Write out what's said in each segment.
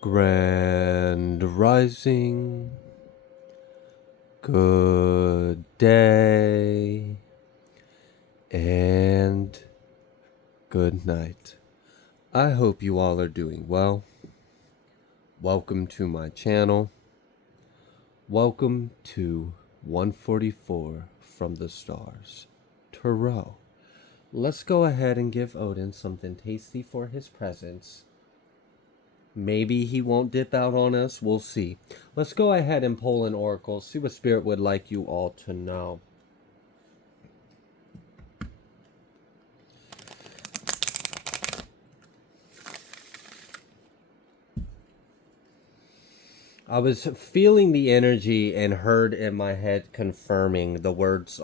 Grand Rising, good day, and good night. I hope you all are doing well. Welcome to my channel. Welcome to 144 from the stars, Tarot. Let's go ahead and give Odin something tasty for his presence. Maybe he won't dip out on us. We'll see. Let's go ahead and pull an oracle. See what Spirit would like you all to know. I was feeling the energy and heard in my head confirming the words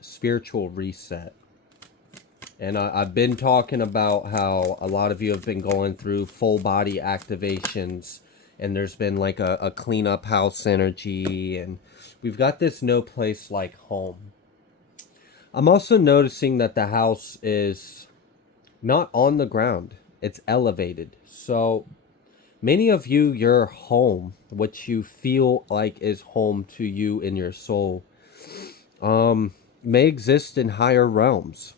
spiritual reset. And I've been talking about how a lot of you have been going through full body activations, and there's been like a clean up house energy, and we've got this no place like home. I'm also noticing that the house is not on the ground, it's elevated. So many of you, your home, what you feel like is home to you in your soul, may exist in higher realms,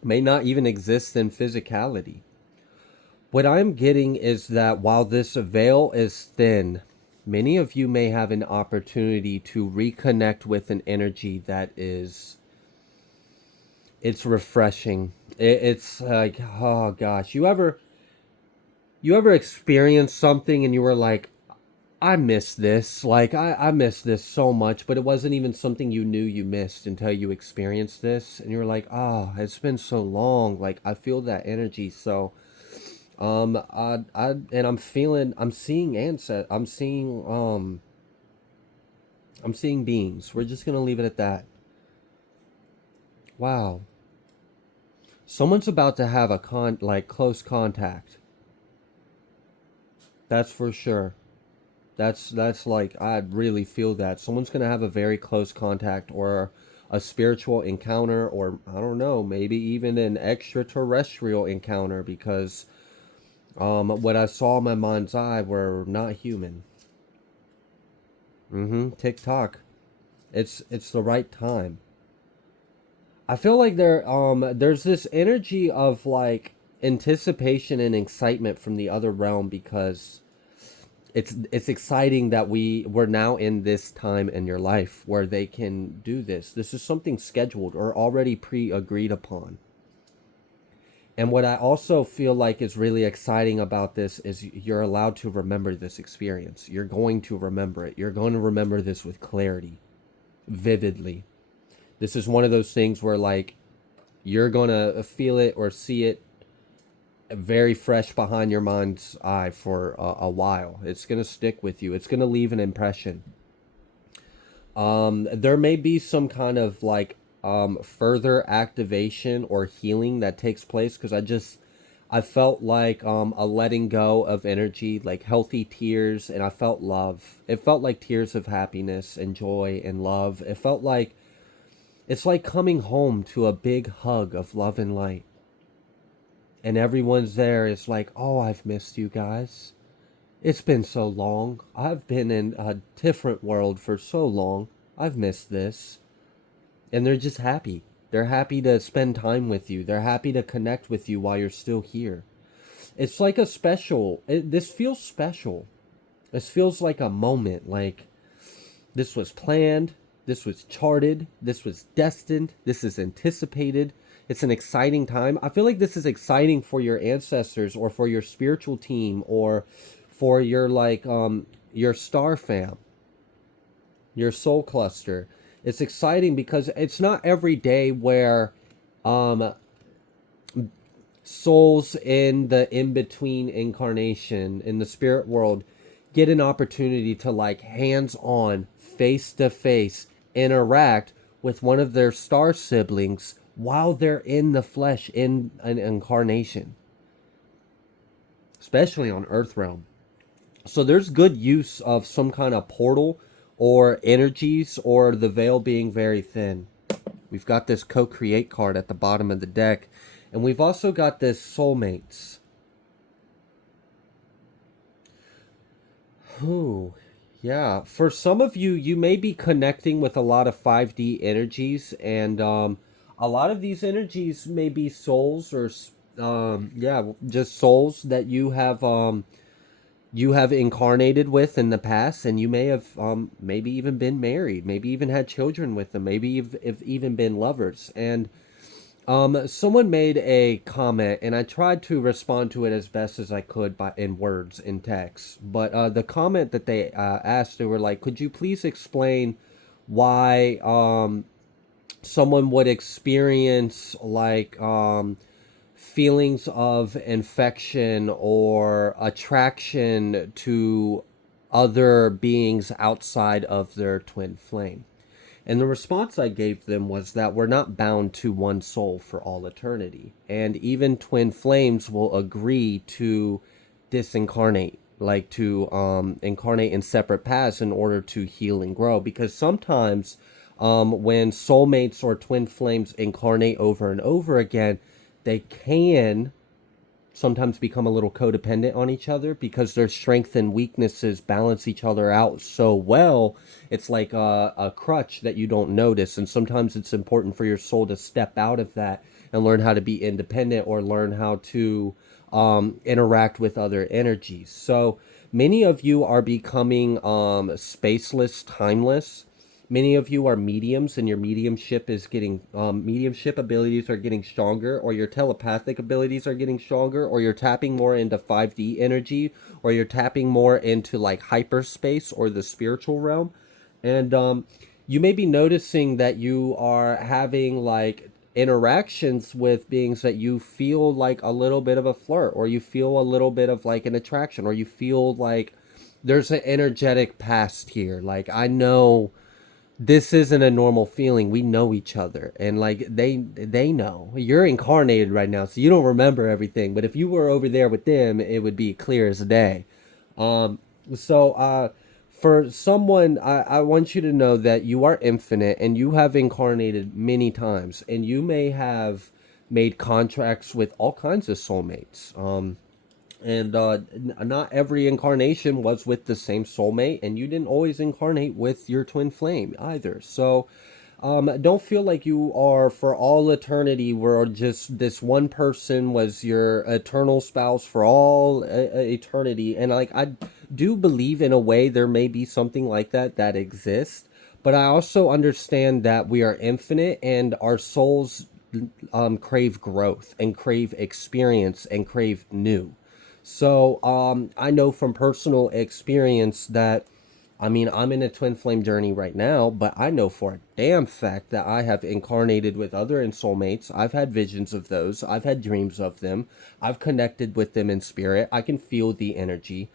may not even exist in physicality. What I'm getting is that while this veil is thin, many of you may have an opportunity to reconnect with an energy that is, it's refreshing. It's like, oh gosh, you ever experienced something and you were like, I miss this. Like, I miss this so much, but it wasn't even something you knew you missed until you experienced this. And you were like, oh, it's been so long. Like, I feel that energy. So, and I'm seeing I'm seeing beings. We're just going to leave it at that. Wow. Someone's about to have a close contact. That's for sure. That's like, I really feel that someone's going to have a very close contact or a spiritual encounter, or I don't know, maybe even an extraterrestrial encounter, because what I saw in my mind's eye were not human. TikTok. It's the right time. I feel like there's this energy of like anticipation and excitement from the other realm, because it's exciting that we're now in this time in your life where they can do this. This is something scheduled or already pre-agreed upon. And what I also feel like is really exciting about this is you're allowed to remember this experience. You're going to remember it. You're going to remember this with clarity, vividly. This is one of those things where like you're going to feel it or see it very fresh behind your mind's eye for a while. It's going to stick with you. It's going to leave an impression. There may be some kind of like further activation or healing that takes place, because I felt like a letting go of energy, like healthy tears, and I felt love. It felt like tears of happiness and joy and love. It felt like it's like coming home to a big hug of love and light. And everyone's there is like, oh, I've missed you guys. It's been so long. I've been in a different world for so long. I've missed this. And they're just happy. They're happy to spend time with you. They're happy to connect with you while you're still here. It's like a special, this feels special. This feels like a moment, like this was planned, this was charted, this was destined, this is anticipated. It's an exciting time. I feel like this is exciting for your ancestors or for your spiritual team or for your like your star fam, your soul cluster. It's exciting because it's not every day where souls in the in-between incarnation in the spirit world get an opportunity to like hands-on, face-to-face interact with one of their star siblings while they're in the flesh in an incarnation, especially on Earth realm. So there's good use of some kind of portal or energies, or the veil being very thin. We've got this co-create card at the bottom of the deck, and we've also got this soulmates. Ooh, yeah. For some of you, you may be connecting with a lot of 5D energies, and a lot of these energies may be souls or yeah, just souls that you have incarnated with in the past, and you may have maybe even been married, maybe even had children with them, maybe you've even been lovers. And someone made a comment, and I tried to respond to it as best as I could by in words, in text. But the comment that they asked, they were like, "Could you please explain why someone would experience like feelings of infection or attraction to other beings outside of their twin flame?" And the response I gave them was that we're not bound to one soul for all eternity. And even twin flames will agree to disincarnate, like to incarnate in separate paths in order to heal and grow. Because sometimes when soulmates or twin flames incarnate over and over again, they can sometimes become a little codependent on each other because their strengths and weaknesses balance each other out so well. It's like a crutch that you don't notice. And sometimes it's important for your soul to step out of that and learn how to be independent or learn how to interact with other energies. So many of you are becoming spaceless, timeless. Many of you are mediums, and your mediumship is getting mediumship abilities are getting stronger, or your telepathic abilities are getting stronger, or you're tapping more into 5D energy, or you're tapping more into like hyperspace or the spiritual realm. And you may be noticing that you are having like interactions with beings that you feel like a little bit of a flirt, or you feel a little bit of like an attraction, or you feel like there's an energetic past here. Like, I know this isn't a normal feeling. We know each other, and like they know you're incarnated right now, so you don't remember everything. But if you were over there with them, it would be clear as day. um so for someone, I want you to know that you are infinite, and you have incarnated many times, and you may have made contracts with all kinds of soulmates. And not every incarnation was with the same soulmate, and you didn't always incarnate with your twin flame either. So don't feel like you are for all eternity, where just this one person was your eternal spouse for all eternity. And like, I do believe in a way there may be something like that that exists, but I also understand that we are infinite, and our souls crave growth and crave experience and crave new. So I know from personal experience that, I mean, I'm in a twin flame journey right now, but I know for a damn fact that I have incarnated with other soulmates. I've had visions of those. I've had dreams of them. I've connected with them in spirit. I can feel the energy.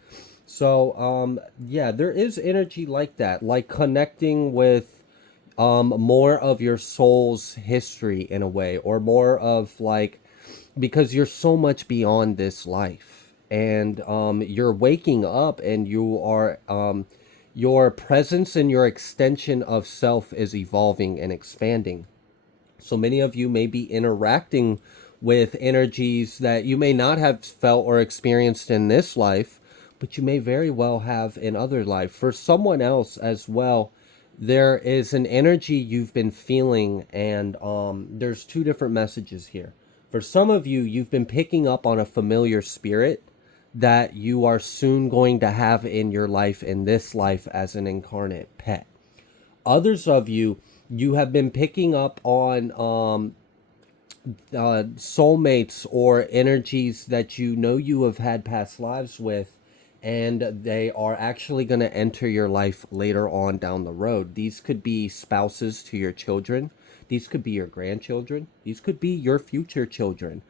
So yeah, there is energy like that, like connecting with more of your soul's history in a way, or more of like, because you're so much beyond this life, and you're waking up, and you are your presence and your extension of self is evolving and expanding. So many of you may be interacting with energies that you may not have felt or experienced in this life, but you may very well have in other life. For someone else as well, there is an energy you've been feeling, and there's two different messages here. For some of you, you've been picking up on a familiar spirit that you are soon going to have in your life, in this life, as an incarnate pet. Others of you, you have been picking up on soulmates or energies that you know you have had past lives with, and they are actually going to enter your life later on down the road. These could be spouses to your children, these could be your grandchildren, these could be your future children.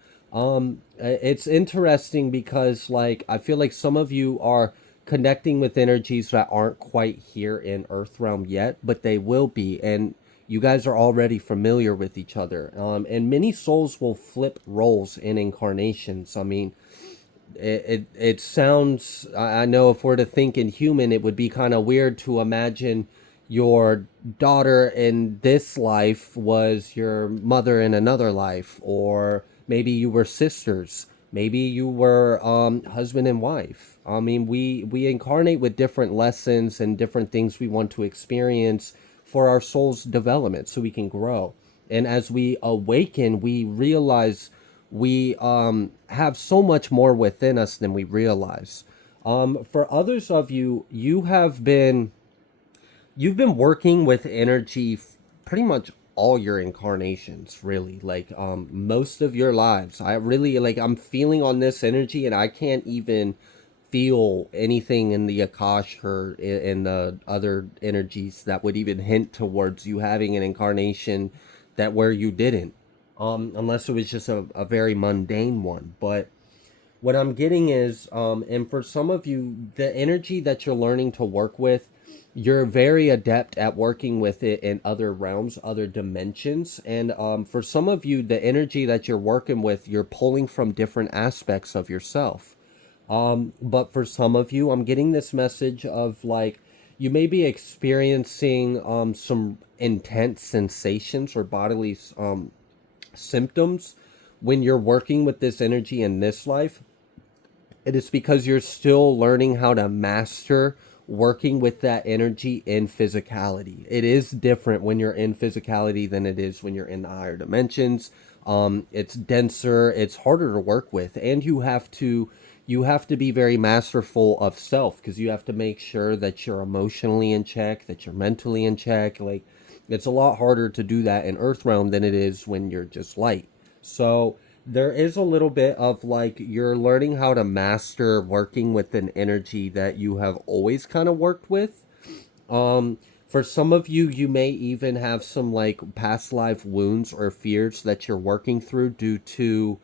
It's interesting because, like, I feel like some of you are connecting with energies that aren't quite here in Earth realm yet, but they will be, and you guys are already familiar with each other. And many souls will flip roles in incarnations. I mean, it sounds, I know if we're to think in human, it would be kind of weird to imagine your daughter in this life was your mother in another life, or maybe you were sisters. Maybe you were husband and wife. I mean, we incarnate with different lessons and different things we want to experience for our soul's development so we can grow. And as we awaken, we realize we have so much more within us than we realize. For others of you, you've been working with energy pretty much all your incarnations, really, like most of your lives. I really like, I'm feeling on this energy, and I can't even feel anything in the akash or in the other energies that would even hint towards you having an incarnation that where you didn't, unless it was just a very mundane one. But what I'm getting is, and for some of you, the energy that you're learning to work with, you're very adept at working with it in other realms, other dimensions. And for some of you, the energy that you're working with, you're pulling from different aspects of yourself. But for some of you, I'm getting this message of like, you may be experiencing some intense sensations or bodily symptoms when you're working with this energy in this life. It is because you're still learning how to master working with that energy in physicality. It is different when you're in physicality than it is when you're in the higher dimensions. It's denser, it's harder to work with, and you have to be very masterful of self, because you have to make sure that you're emotionally in check, that you're mentally in check. Like, it's a lot harder to do that in Earth realm than it is when you're just light. So there is a little bit of like, you're learning how to master working with an energy that you have always kind of worked with. For some of you, you may even have some like past life wounds or fears that you're working through due to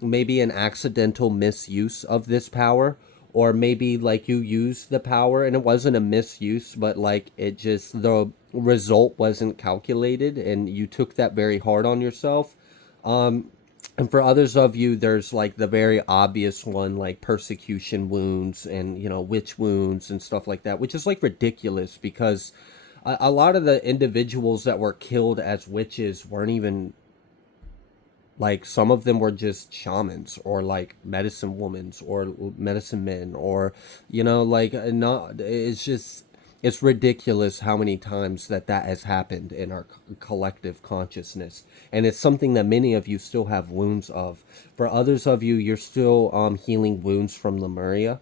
maybe an accidental misuse of this power, or maybe like you used the power and it wasn't a misuse, but like it just, the result wasn't calculated and you took that very hard on yourself. And for others of you, there's like the very obvious one, like persecution wounds and, witch wounds and stuff like that, which is like ridiculous because a lot of the individuals that were killed as witches weren't even, like, some of them were just shamans or like medicine women or medicine men, or like, not, it's just, it's ridiculous how many times that has happened in our collective consciousness, and it's something that many of you still have wounds of. For others of you, you're still healing wounds from Lemuria.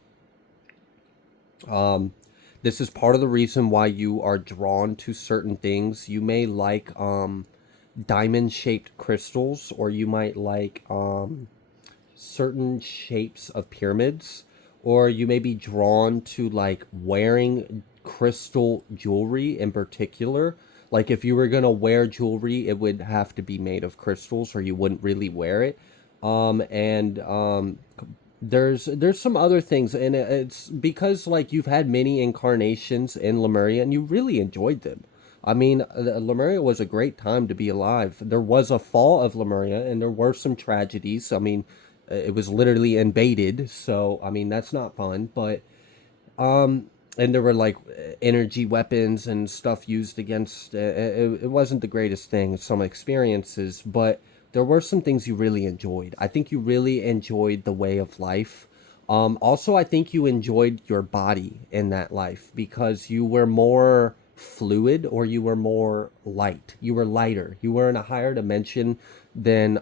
This is part of the reason why you are drawn to certain things. You may like diamond shaped crystals, or you might like certain shapes of pyramids, or you may be drawn to like wearing crystal jewelry in particular. Like, if you were going to wear jewelry, it would have to be made of crystals or you wouldn't really wear it. And there's some other things, and it's because like you've had many incarnations in Lemuria and you really enjoyed them. I mean, Lemuria was a great time to be alive. There was a fall of Lemuria, and there were some tragedies. I mean, it was literally invaded, so I mean that's not fun. But and there were like energy weapons and stuff used against. It wasn't the greatest thing. Some experiences, but there were some things you really enjoyed. I think you really enjoyed the way of life. Also, I think you enjoyed your body in that life because you were more fluid, or you were more light. You were lighter. You were in a higher dimension than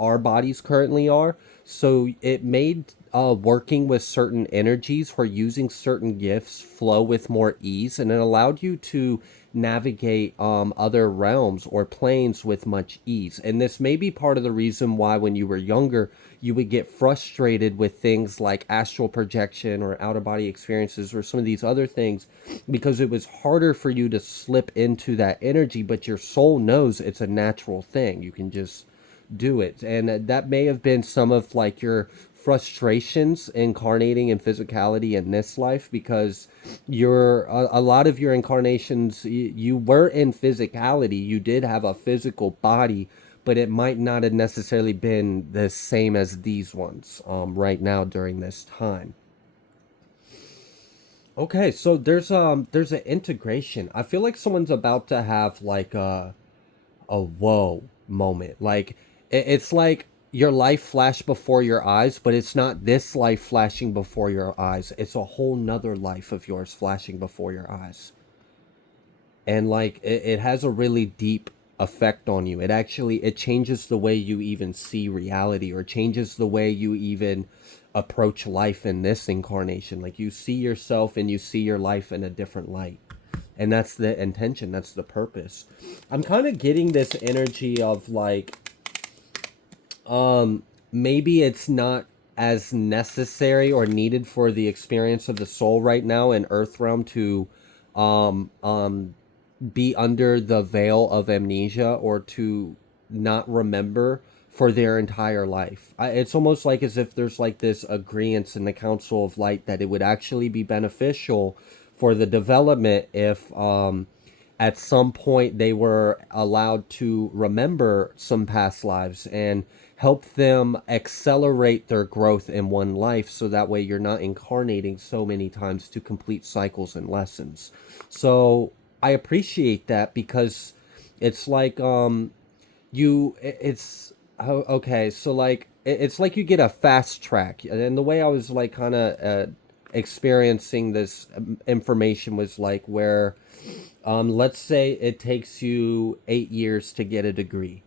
our bodies currently are. So it made working with certain energies or using certain gifts flow with more ease, and it allowed you to navigate other realms or planes with much ease. And this may be part of the reason why when you were younger, you would get frustrated with things like astral projection or out of body experiences or some of these other things, because it was harder for you to slip into that energy, but your soul knows it's a natural thing. You can just do it. And that may have been some of like your frustrations incarnating in physicality in this life, because a lot of your incarnations, you were in physicality, you did have a physical body, but it might not have necessarily been the same as these ones right now during this time. Okay, so there's an integration. I feel like someone's about to have like a whoa moment. Like, it's like your life flashed before your eyes, but it's not this life flashing before your eyes. It's a whole nother life of yours flashing before your eyes. And like it has a really deep effect on you. It changes the way you even see reality, or changes the way you even approach life in this incarnation. Like you see yourself and you see your life in a different light. And that's the intention, that's the purpose. I'm kind of getting this energy of like, maybe it's not as necessary or needed for the experience of the soul right now in earth realm to um um be under the veil of amnesia, or to not remember for their entire life. It's almost like as if there's like this agreement in the Council of Light that it would actually be beneficial for the development if at some point they were allowed to remember some past lives and help them accelerate their growth in one life, so that way you're not incarnating so many times to complete cycles and lessons. So I appreciate that, because it's like it's okay, so like it's like you get a fast track. And the way I was like kind of experiencing this information was like where let's say it takes you 8 years to get a degree.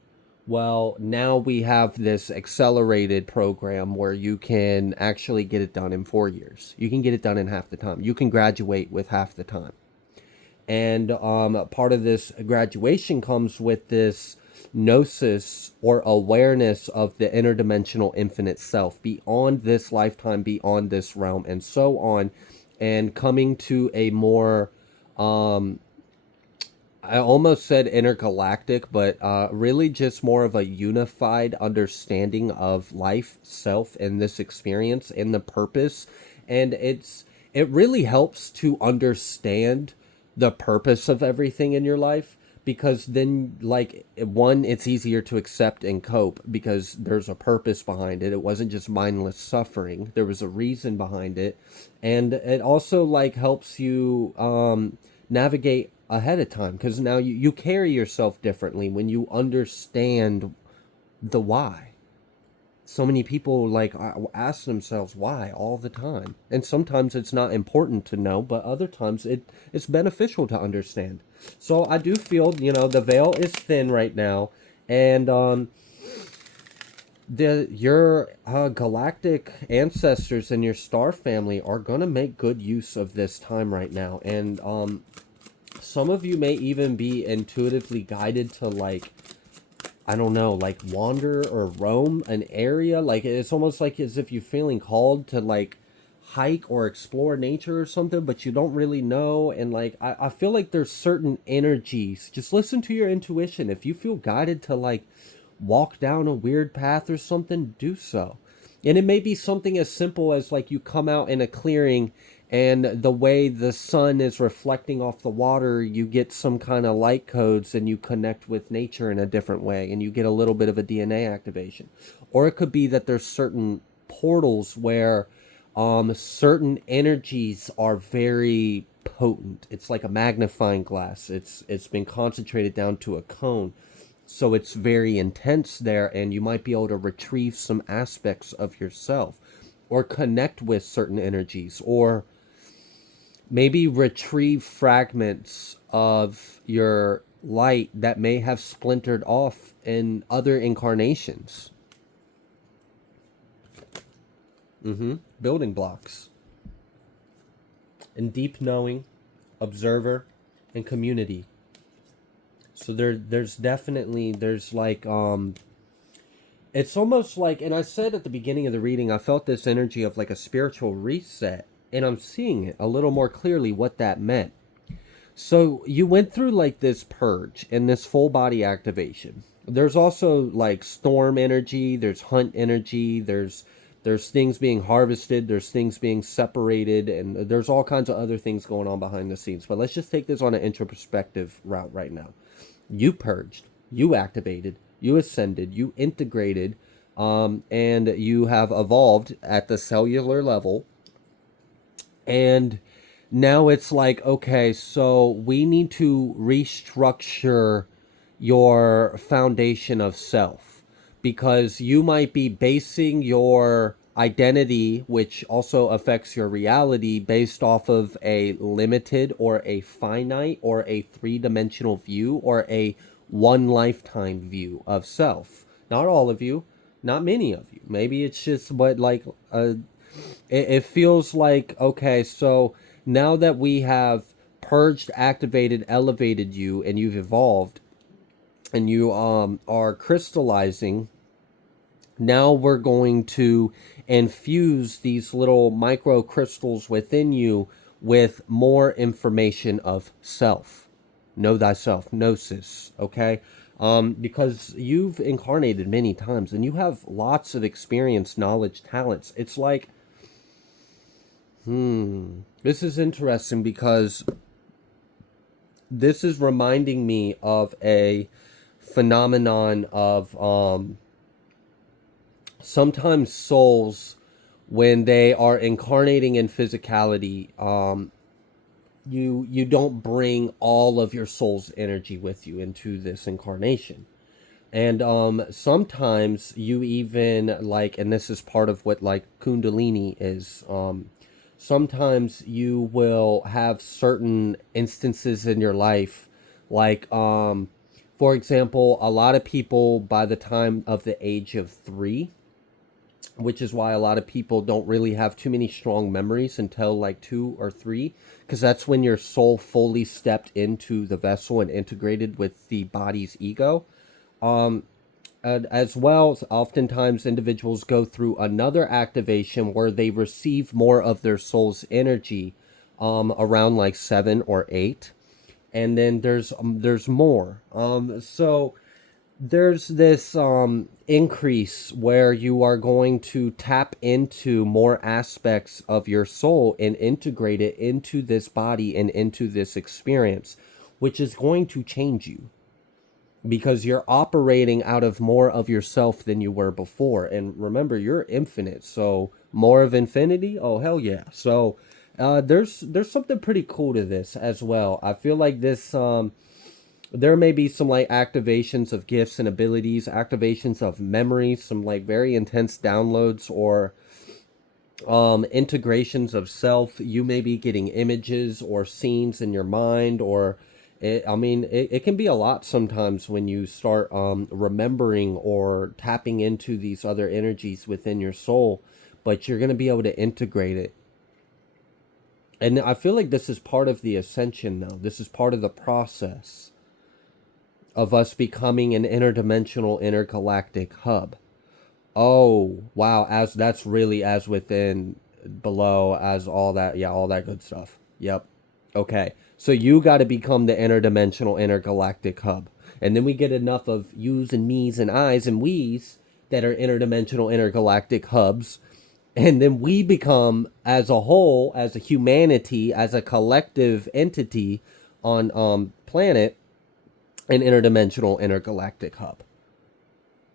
Well, now we have this accelerated program where you can actually get it done in 4 years. You can get it done in half the time. You can graduate with half the time. And part of this graduation comes with this gnosis, or awareness of the interdimensional infinite self beyond this lifetime, beyond this realm, and so on. And coming to a more I almost said intergalactic, but really just more of a unified understanding of life, self, and this experience and the purpose. And it really helps to understand the purpose of everything in your life, because then like one, it's easier to accept and cope because there's a purpose behind it. It wasn't just mindless suffering. There was a reason behind it. And it also like helps you navigate ahead of time, because now you carry yourself differently when you understand the why. So many people like ask themselves why all the time, and sometimes it's not important to know, but other times it's beneficial to understand. So I do feel, the veil is thin right now, and the your galactic ancestors and your star family are gonna make good use of this time right now. And some of you may even be intuitively guided to like, I don't know, like wander or roam an area. Like it's almost like as if you're feeling called to like hike or explore nature or something, but you don't really know. And like I feel like there's certain energies. Just listen to your intuition. If you feel guided to like walk down a weird path or something, do so. And it may be something as simple as like you come out in a clearing, and the way the sun is reflecting off the water, you get some kind of light codes and you connect with nature in a different way, and you get a little bit of a DNA activation. Or it could be that there's certain portals where certain energies are very potent. It's like a magnifying glass. It's been concentrated down to a cone, so it's very intense there, and you might be able to retrieve some aspects of yourself, or connect with certain energies, or maybe retrieve fragments of your light that may have splintered off in other incarnations. Building blocks. And deep knowing, observer, and community. So there's definitely, there's like it's almost like, and I said at the beginning of the reading, I felt this energy of like a spiritual reset, and I'm seeing it a little more clearly what that meant. So you went through like this purge and this full body activation. There's also like storm energy, there's hunt energy, there's things being harvested, there's things being separated, and there's all kinds of other things going on behind the scenes. But let's just take this on an introspective route right now. You purged, you activated, you ascended, you integrated, and you have evolved at the cellular level. And now it's like, okay, so we need to restructure your foundation of self, because you might be basing your identity, which also affects your reality, based off of a limited or a finite or a three-dimensional view or a one lifetime view of self. Not all of you, not many of you. Maybe it's just what like it feels like, okay, so now that we have purged, activated, elevated you, and you've evolved, and you are crystallizing, now we're going to infuse these little micro crystals within you with more information of self. Know thyself, gnosis, okay? Because you've incarnated many times and you have lots of experience, knowledge, talents. It's like, this is interesting because this is reminding me of a phenomenon of sometimes souls, when they are incarnating in physicality, you don't bring all of your soul's energy with you into this incarnation. And sometimes you even like, and this is part of what like kundalini is, sometimes you will have certain instances in your life, like for example, a lot of people by the time of the age of 3, which is why a lot of people don't really have too many strong memories until like 2 or 3, because that's when your soul fully stepped into the vessel and integrated with the body's ego. And as well, oftentimes individuals go through another activation where they receive more of their soul's energy around like 7 or 8, and then there's more. So there's this increase where you are going to tap into more aspects of your soul and integrate it into this body and into this experience, which is going to change you because you're operating out of more of yourself than you were before. And remember, you're infinite, so more of infinity. Oh hell yeah! So there's something pretty cool to this as well. I feel like this there may be some like activations of gifts and abilities, activations of memories, some like very intense downloads or integrations of self. You may be getting images or scenes in your mind, or it can be a lot sometimes when you start remembering or tapping into these other energies within your soul, but you're going to be able to integrate it. And I feel like this is part of the ascension, though. This is part of the process of us becoming an interdimensional, intergalactic hub. Oh, wow. As that's really as within, below, as all that. Yeah, all that good stuff. Yep. Okay. So you got to become the interdimensional, intergalactic hub. And then we get enough of yous and me's and I's and we's that are interdimensional, intergalactic hubs. And then we become, as a whole, as a humanity, as a collective entity on planet, an interdimensional, intergalactic hub.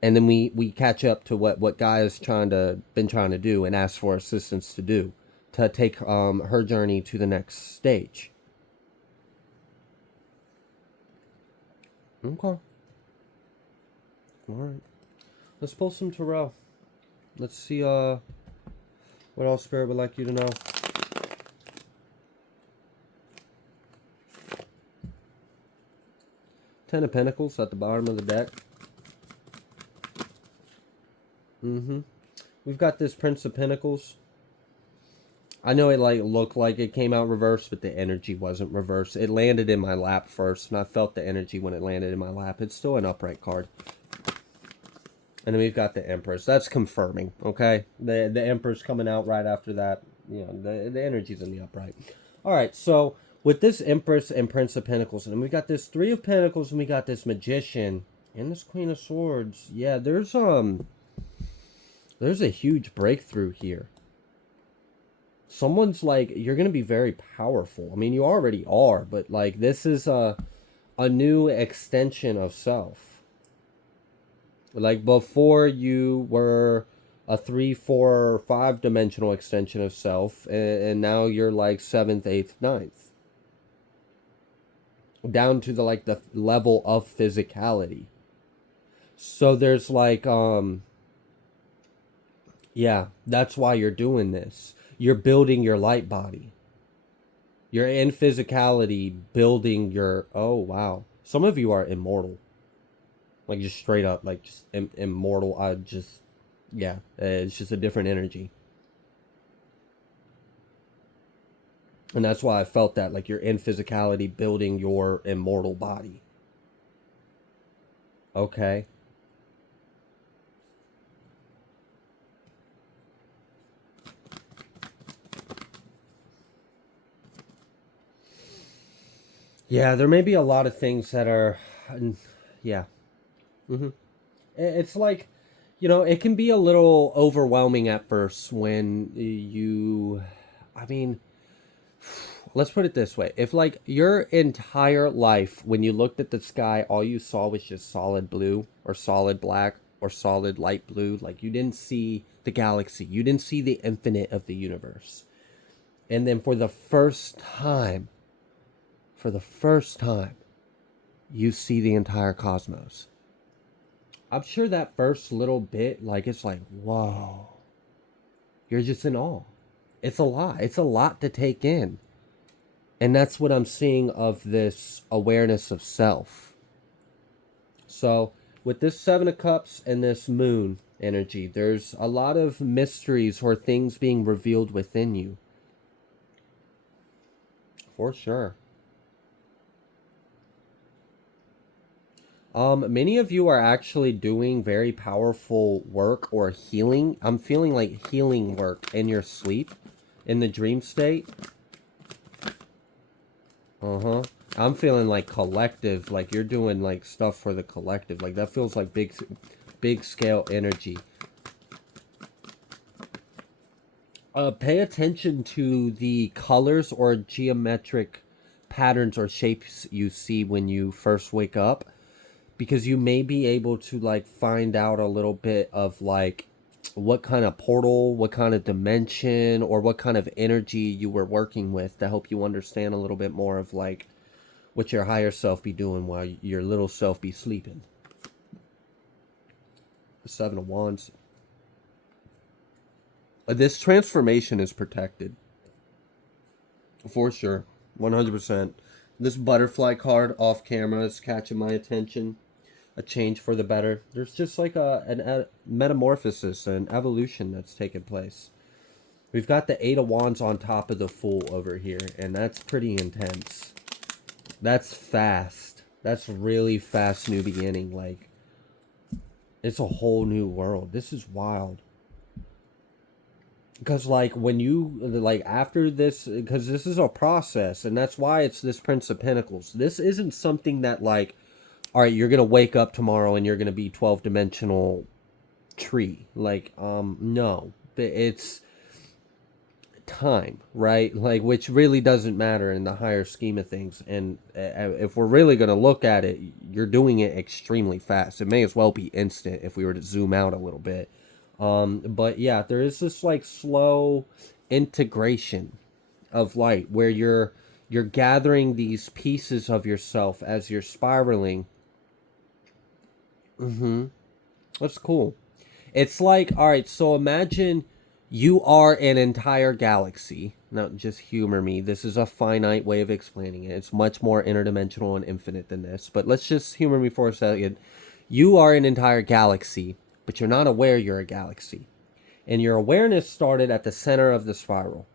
And then we catch up to what Gaia's been trying to do and ask for assistance to do, to take her journey to the next stage. Okay. All right. Let's pull some tarot. Let's see what else Spirit would like you to know. Ten of Pentacles at the bottom of the deck. We've got this Prince of Pentacles. I know it like looked like it came out reversed, but the energy wasn't reversed. It landed in my lap first, and I felt the energy when it landed in my lap. It's still an upright card. And then we've got the Empress. That's confirming, okay? The Empress coming out right after that. You know, the energy's in the upright. All right, so with this Empress and Prince of Pentacles, and we got this Three of Pentacles, and we got this Magician and this Queen of Swords. Yeah, there's a huge breakthrough here. Someone's like, you're going to be very powerful. I mean, you already are, but like this is a new extension of self. Like before you were a 3, 4, or 5 dimensional extension of self, and now you're like 7th, 8th, 9th. Down to the like the level of physicality. So there's like yeah, that's why you're doing this. You're building your light body. You're in physicality building your, oh wow. Some of you are immortal. Like just straight up like just immortal. I just yeah, it's just a different energy. And that's why I felt that like you're in physicality building your immortal body. Okay. Yeah, there may be a lot of things that are yeah. Mhm. It's like, it can be a little overwhelming at first when you, I mean, let's put it this way. If, like, your entire life, when you looked at the sky, all you saw was just solid blue or solid black or solid light blue, like, you didn't see the galaxy, you didn't see the infinite of the universe. And then for the first time, you see the entire cosmos. I'm sure that first little bit, like, it's like, whoa, you're just in awe. It's a lot. It's a lot to take in. And that's what I'm seeing of this awareness of self. So, with this Seven of Cups and this moon energy, there's a lot of mysteries or things being revealed within you. For sure. Many of you are actually doing very powerful work or healing. I'm feeling like healing work in your sleep, in the dream state. Uh-huh. I'm feeling like collective, like you're doing like stuff for the collective. Like that feels like big scale energy. Pay attention to the colors or geometric patterns or shapes you see when you first wake up, because you may be able to like find out a little bit of like what kind of portal, what kind of dimension, or what kind of energy you were working with to help you understand a little bit more of like what your higher self be doing while your little self be sleeping. The Seven of Wands. This transformation is protected. For sure. 100%. This butterfly card off camera is catching my attention. A change for the better. There's just like a metamorphosis, an evolution that's taken place. We've got the Eight of Wands on top of the Fool over here, and that's pretty intense. That's fast. That's really fast new beginning. Like, it's a whole new world. This is wild. Because like when you like after this, because this is a process, and that's why it's this Prince of Pentacles. This isn't something that like, all right, you're gonna wake up tomorrow and you're gonna be 12-dimensional tree. Like, no, it's time, right? Like, which really doesn't matter in the higher scheme of things. And if we're really gonna look at it, you're doing it extremely fast. It may as well be instant if we were to zoom out a little bit. But yeah, there is this like slow integration of light where you're gathering these pieces of yourself as you're spiraling. Mm-hmm. That's cool. It's like, all right, so imagine you are an entire galaxy. Now, just humor me. This is a finite way of explaining it. It's much more interdimensional and infinite than this. But let's just humor me for a second. You are an entire galaxy, but you're not aware you're a galaxy. And your awareness started at the center of the spiral.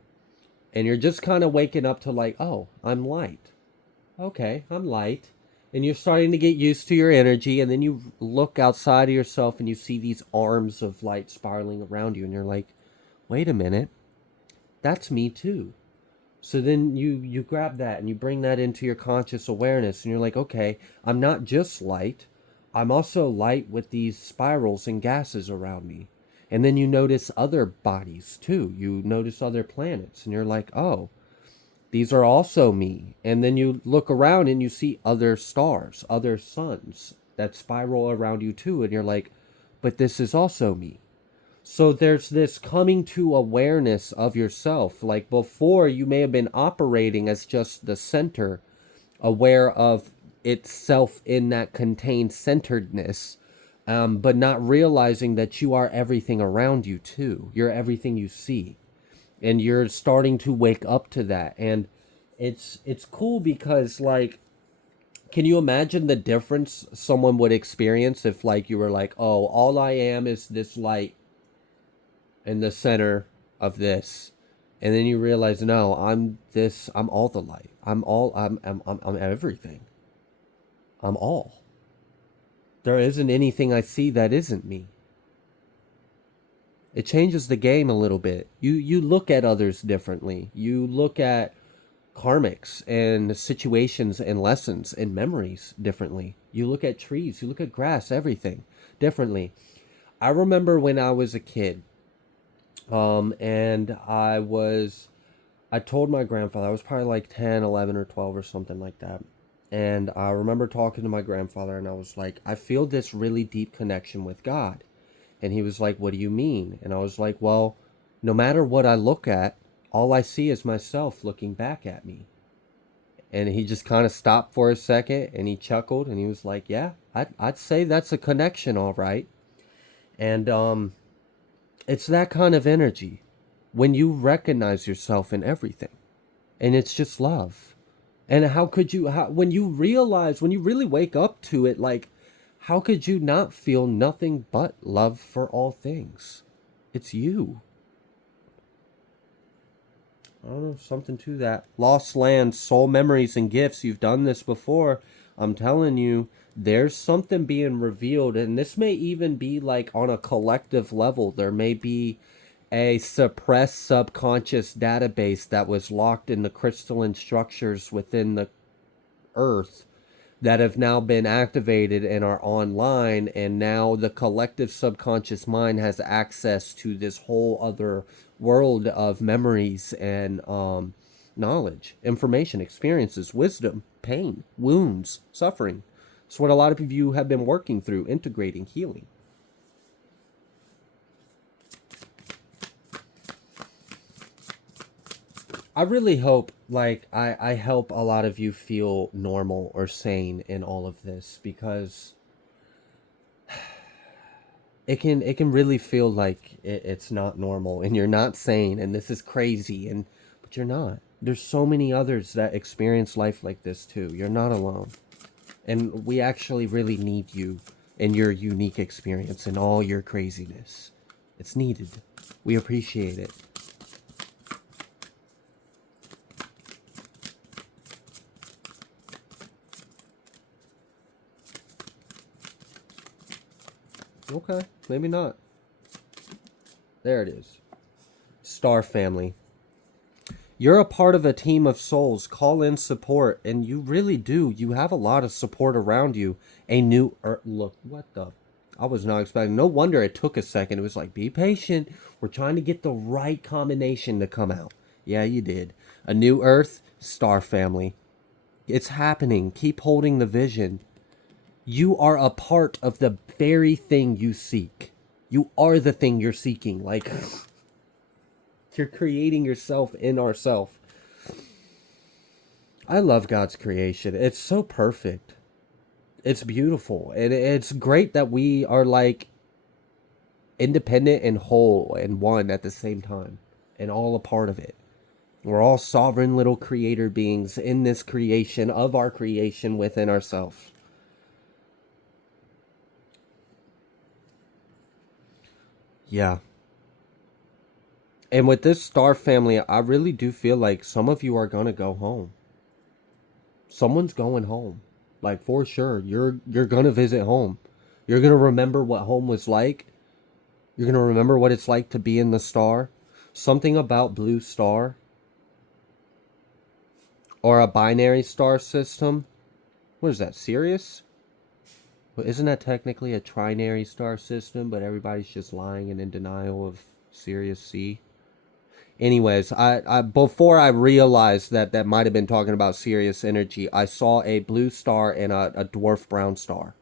And you're just kind of waking up to like, oh, I'm light. Okay, I'm light. And you're starting to get used to your energy, and then you look outside of yourself and you see these arms of light spiraling around you, and you're like, wait a minute, that's me too. So then you grab that and you bring that into your conscious awareness, and you're like, okay, I'm not just light, I'm also light with these spirals and gases around me. And then you notice other bodies too. You notice other planets, and you're like, oh, these are also me. And then you look around and you see other stars, other suns that spiral around you too. And you're like, but this is also me. So there's this coming to awareness of yourself. Like before, you may have been operating as just the center, aware of itself in that contained centeredness. but not realizing that you are everything around you too. You're everything you see, and you're starting to wake up to that. And it's cool because, like, can you imagine the difference someone would experience if, like, you were like, oh, all I am is this light in the center of this, and then you realize, no, I'm this, I'm all the light, I'm everything, I'm all. There isn't anything I see that isn't me. It changes the game a little bit. You look at others differently. You look at karmics and situations and lessons and memories differently. You look at trees, you look at grass, everything differently. I remember when I was a kid, and I told my grandfather, I was probably like 10, 11, or 12 or something like that. And I remember talking to my grandfather, and I was like, I feel this really deep connection with God. And he was like, what do you mean? And I was like, well, no matter what I look at, all I see is myself looking back at me. And he just kind of stopped for a second, and he chuckled, and he was like, yeah, I'd say that's a connection, all right. And it's that kind of energy when you recognize yourself in everything, and it's just love. And how could you, when you realize, when you really wake up to it, like, how could you not feel nothing but love for all things? It's you. I don't know, something to that. Lost lands, soul memories, and gifts. You've done this before. I'm telling you, there's something being revealed, and this may even be like on a collective level. There may be a suppressed subconscious database that was locked in the crystalline structures within the earth that have now been activated and are online, and now the collective subconscious mind has access to this whole other world of memories and knowledge, information, experiences, wisdom, pain, wounds, suffering. It's what a lot of you have been working through, integrating, healing. I really hope, like, I help a lot of you feel normal or sane in all of this, because it can really feel like it's not normal and you're not sane and this is crazy, and but you're not. There's so many others that experience life like this too. You're not alone. And we actually really need you and your unique experience and all your craziness. It's needed. We appreciate it. Okay, maybe not. There it is. Star family. You're a part of a team of souls. Call in support, and you really do. You have a lot of support around you. A new earth. Look, what the? I was not expecting. No wonder it took a second. It was like, be patient. We're trying to get the right combination to come out. Yeah, you did. A new earth, star family. It's happening. Keep holding the vision. You are a part of the very thing you seek. You are the thing you're seeking. Like, you're creating yourself in ourself. I love God's creation. It's so perfect. It's beautiful. And it's great that we are, like, independent and whole and one at the same time, and all a part of it. We're all sovereign little creator beings in this creation of our creation within ourselves. Yeah. And with this star family, I really do feel like some of you are going to go home. Someone's going home. Like, for sure. You're going to visit home. You're going to remember what home was like. You're going to remember what it's like to be in the star. Something about blue star or a binary star system. What is that, Sirius? Well, isn't that technically a trinary star system, but everybody's just lying and in denial of Sirius C? Anyways, I before I realized that might have been talking about Sirius energy, I saw a blue star and a dwarf brown star.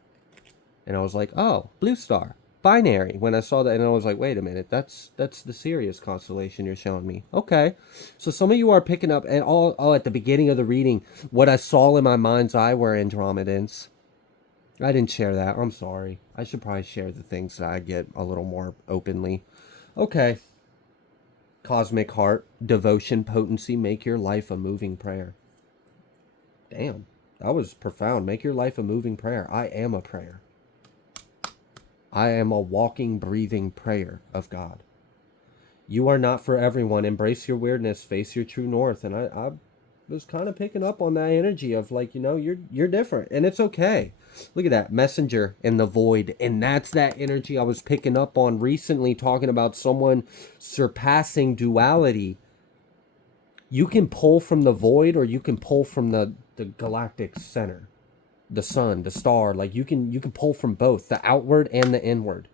And I was like, oh, blue star. Binary. When I saw that, and I was like, wait a minute, that's the Sirius constellation you're showing me. Okay. So some of you are picking up, and all at the beginning of the reading, what I saw in my mind's eye were Andromedans. I didn't share that. I'm sorry. I should probably share the things that I get a little more openly. Okay. Cosmic heart, devotion, potency, make your life a moving prayer. Damn. That was profound. Make your life a moving prayer. I am a prayer. I am a walking, breathing prayer of God. You are not for everyone. Embrace your weirdness. Face your true north. And I was kind of picking up on that energy of like, you're different, and it's okay. Look at that messenger in the void, and that's that energy I was picking up on recently, talking about someone surpassing duality. You can pull from the void, or you can pull from the galactic center, the sun, the star. Like you can pull from both, the outward and the inward,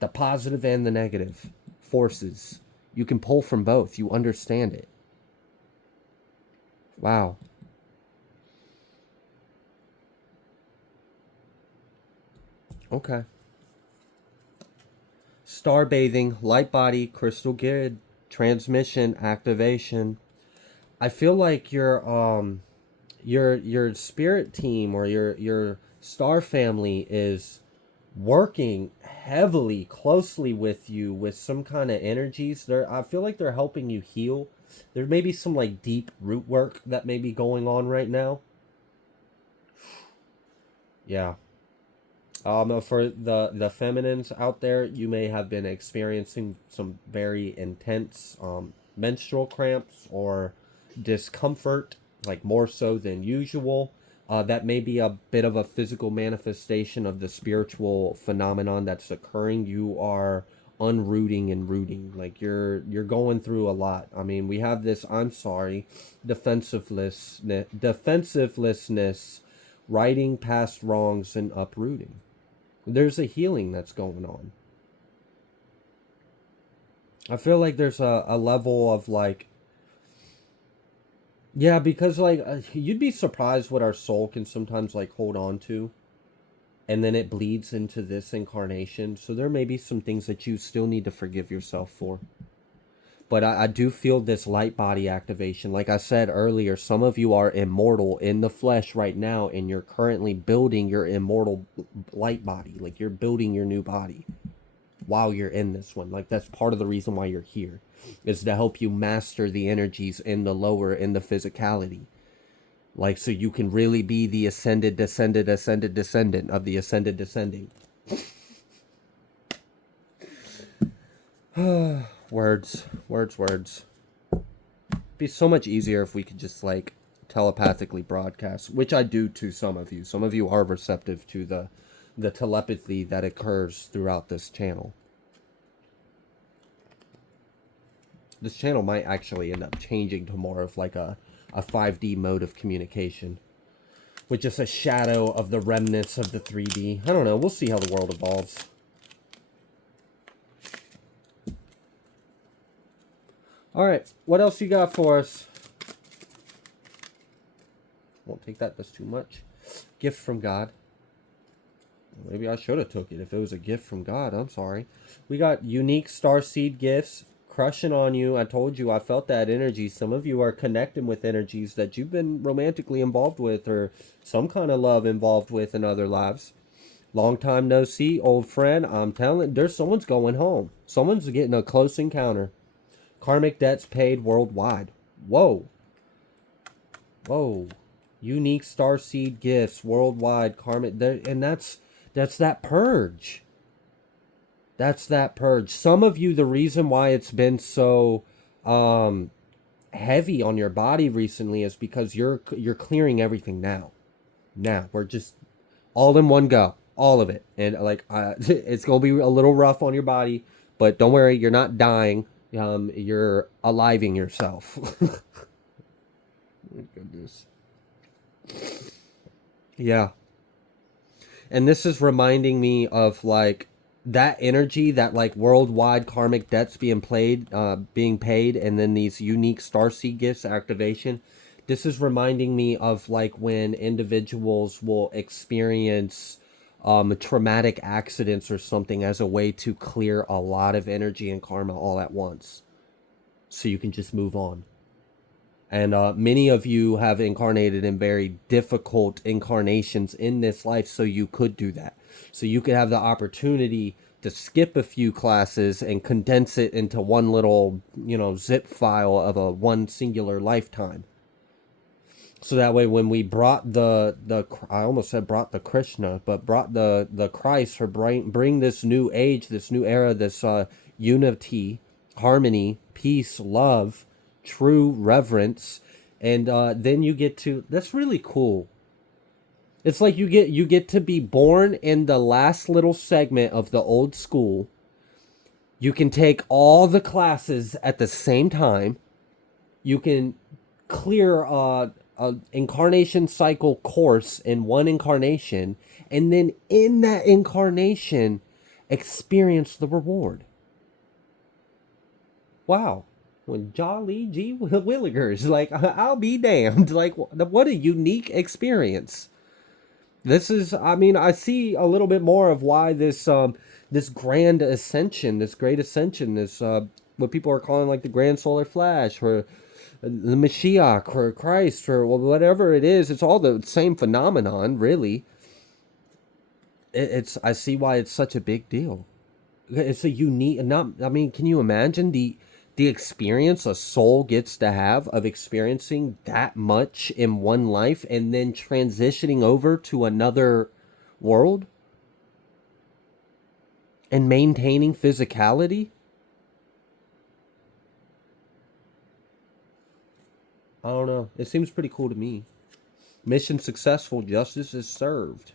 the positive and the negative forces. You can pull from both. You understand it. Wow. Okay. Star bathing, light body, crystal grid, transmission, activation. I feel like your spirit team, or your star family, is working heavily, closely with you with some kind of energies. I feel like they're helping you heal. There may be some like deep root work that may be going on right now. Yeah. For the feminines out there, you may have been experiencing some very intense menstrual cramps or discomfort, like more so than usual. That may be a bit of a physical manifestation of the spiritual phenomenon that's occurring. You are unrooting and rooting, like you're going through a lot. I mean, we have this, I'm sorry, defensivelessness, writing past wrongs and uprooting. There's a healing that's going on. I feel like there's a level of like, yeah, because like you'd be surprised what our soul can sometimes like hold on to, and then it bleeds into this incarnation. So there may be some things that you still need to forgive yourself for. But I do feel this light body activation. Like I said earlier, some of you are immortal in the flesh right now, and you're currently building your immortal light body. Like you're building your new body while you're in this one. Like that's part of the reason why you're here, is to help you master the energies in the lower, in the physicality. Like so you can really be the ascended, descendant of the ascended descending. Words, words, words. Be so much easier if we could just like telepathically broadcast, which I do to some of you. Some of you are receptive to the telepathy that occurs throughout this channel. This channel might actually end up changing to more of like a 5D mode of communication, with just a shadow of the remnants of the 3D. I don't know. We'll see how the world evolves. All right. What else you got for us? Won't take that. That's too much. Gift from God. Maybe I should have took it if it was a gift from God. I'm sorry. We got unique starseed gifts crushing on you. I told you I felt that energy. Some of you are connecting with energies that you've been romantically involved with, or some kind of love involved with in other lives. Long time no see, old friend. I'm telling, there's someone's going home. Someone's getting a close encounter. Karmic debts paid worldwide. Whoa. Whoa. Unique starseed gifts worldwide. Karmic, and that's that purge. That's that purge. Some of you, the reason why it's been so heavy on your body recently is because you're clearing everything now. Now we're just all in one go, all of it, and like it's gonna be a little rough on your body, but don't worry, you're not dying. You're aliving yourself. My goodness. Yeah. And this is reminding me of like that energy, that like worldwide karmic debts being being paid, and then these unique starseed gifts activation. This is reminding me of like when individuals will experience traumatic accidents or something as a way to clear a lot of energy and karma all at once, so you can just move on. And many of you have incarnated in very difficult incarnations in this life, so you could do that. So you could have the opportunity to skip a few classes and condense it into one little, zip file of a one singular lifetime. So that way, when we brought the I almost said brought the Krishna, but brought the Christ, or bring this new age, this new era, this unity, harmony, peace, love, true reverence, and then you get to, that's really cool. It's like you get to be born in the last little segment of the old school. You can take all the classes at the same time. You can clear a incarnation cycle course in one incarnation, and then in that incarnation experience the reward. Wow. When Jolly G Willigers, like, I'll be damned. Like, what a unique experience. This is, I mean, I see a little bit more of why this grand ascension, this great ascension, this what people are calling like the grand solar flash, or the Mashiach, or Christ, or whatever it is. It's all the same phenomenon, really. I see why it's such a big deal. It's a unique, not, I mean, can you imagine the experience a soul gets to have of experiencing that much in one life and then transitioning over to another world and maintaining physicality? I don't know. It seems pretty cool to me. Mission successful, justice is served.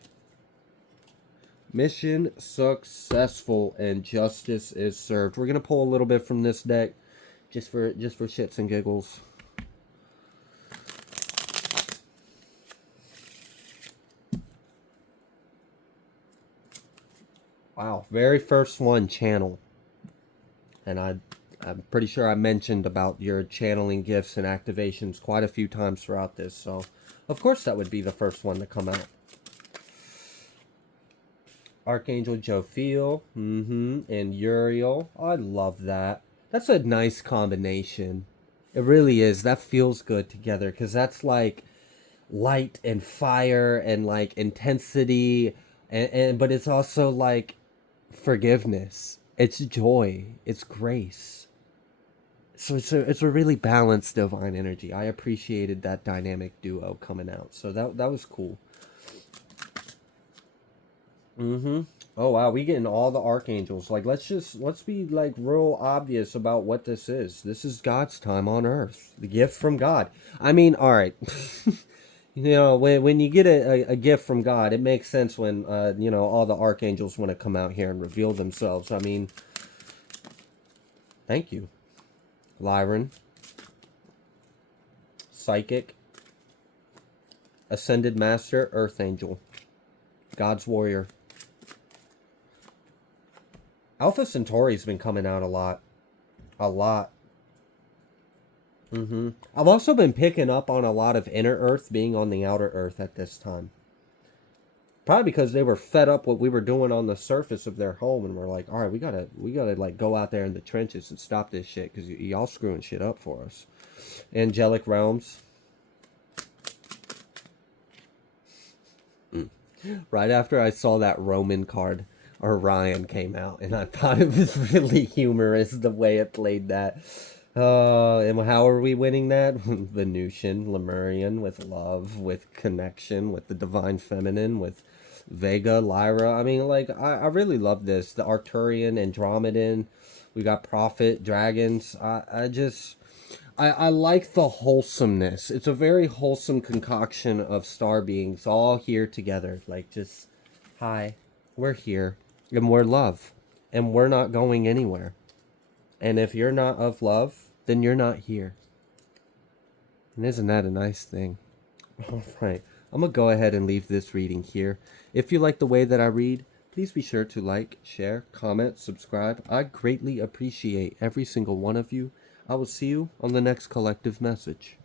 Mission successful and justice is served. We're gonna pull a little bit from this deck, just for shits and giggles. Wow, very first one, channel. And I'm pretty sure I mentioned about your channeling gifts and activations quite a few times throughout this, so of course that would be the first one to come out. Archangel Jophiel, and Uriel. I love that. That's a nice combination. It really is. That feels good together, because that's like light and fire and like intensity, and but it's also like forgiveness. It's joy. It's grace. So it's a really balanced divine energy. I appreciated that dynamic duo coming out. So that was cool. Oh wow, we getting all the archangels. Like, let's be like real obvious about what this is. This is God's time on earth. The gift from God. I mean, all right. When you get a gift from God, it makes sense when all the archangels want to come out here and reveal themselves. I mean, thank you. Lyran, Psychic, Ascended Master, Earth Angel, God's Warrior. Alpha Centauri's been coming out a lot. A lot. I've also been picking up on a lot of inner Earth being on the outer Earth at this time. Probably because they were fed up what we were doing on the surface of their home, and we're like, all right, we gotta like go out there in the trenches and stop this shit, because y'all screwing shit up for us. Angelic Realms. Right after I saw that Roman card, Orion came out, and I thought it was really humorous the way it played that. And how are we winning that? Venusian, Lemurian, with love, with connection, with the divine feminine, with Vega, Lyra. I mean, like, I really love this. The Arcturian, Andromedan. We got Prophet, dragons. I like the wholesomeness. It's a very wholesome concoction of star beings all here together. Like, just, hi, we're here, and we're love, and we're not going anywhere. And if you're not of love, then you're not here. And isn't that a nice thing? All right, I'm going to go ahead and leave this reading here. If you like the way that I read, please be sure to like, share, comment, subscribe. I greatly appreciate every single one of you. I will see you on the next collective message.